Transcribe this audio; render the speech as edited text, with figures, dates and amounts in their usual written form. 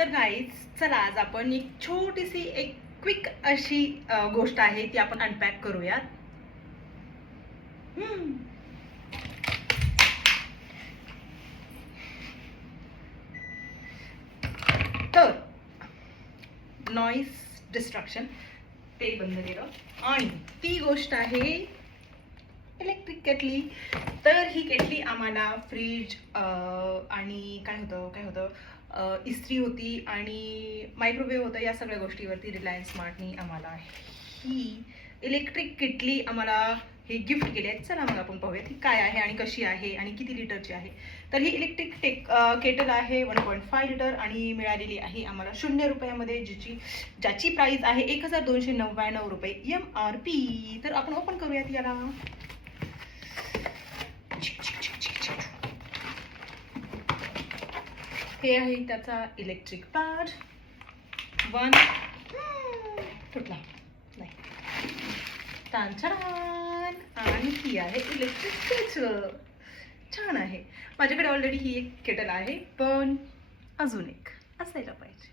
तर गाईज चला आज आपण एक छोटीशी एक क्विक अशी गोष्ट आहे ती आपण अनपॅक करूयात. तर नॉईज डिस्ट्रक्शन ते बंद केलं आणि ती गोष्ट आहे इलेक्ट्रिक केटली. तर ही केटली आम्हाला फ्रीज आणि काय होतं इस्त्री होती आणि मायक्रोवेव्ह होतं, या सगळ्या गोष्टीवरती रिलायन्स स्मार्टनी आम्हाला ही इलेक्ट्रिक केटली आम्हाला हे गिफ्ट केले आहेत. चला मग आपण पाहूया ती काय आहे आणि कशी आहे आणि किती लिटरची आहे. तर ही इलेक्ट्रिक केटल आहे 1.5 लिटर आणि मिळालेली आहे आम्हाला 0 रुपयामध्ये, ज्याची प्राइस आहे 1299 रुपये MRP. तर आपण ओपन करूयात याला. हे आहे त्याचा इलेक्ट्रिक पॅड. तुटला नाही. छान. आणि ही आहे इलेक्ट्रिक केटल. छान आहे. माझ्याकडे ऑलरेडी ही एक केटल आहे, पण अजून एक असायला पाहिजे.